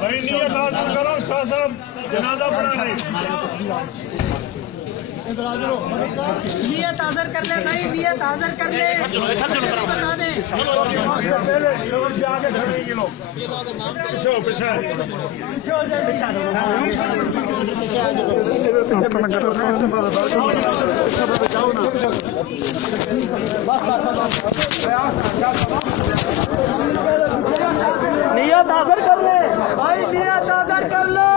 भाई नियत हासिल करो, शाह साहब जनाजा पढ़ा नहीं। नियत हाजिर कर ले भाई, नियत हाजिर कर ले। बता दे पहले आगे खड़े ये लोग नियत हाजिर कर ले भाई, नियत हाजिर कर लो।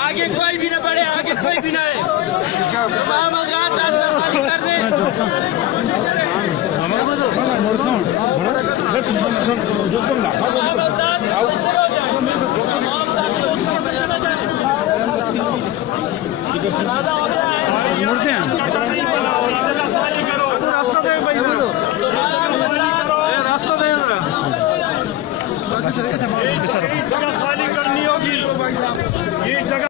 आगे कोई भी ना बढ़े, आगे कोई भी ना है। तमाम हज़रात खाली कर दें। रास्ता दे भाई, रास्ता दे जगह खाली करनी होगी, ये जगह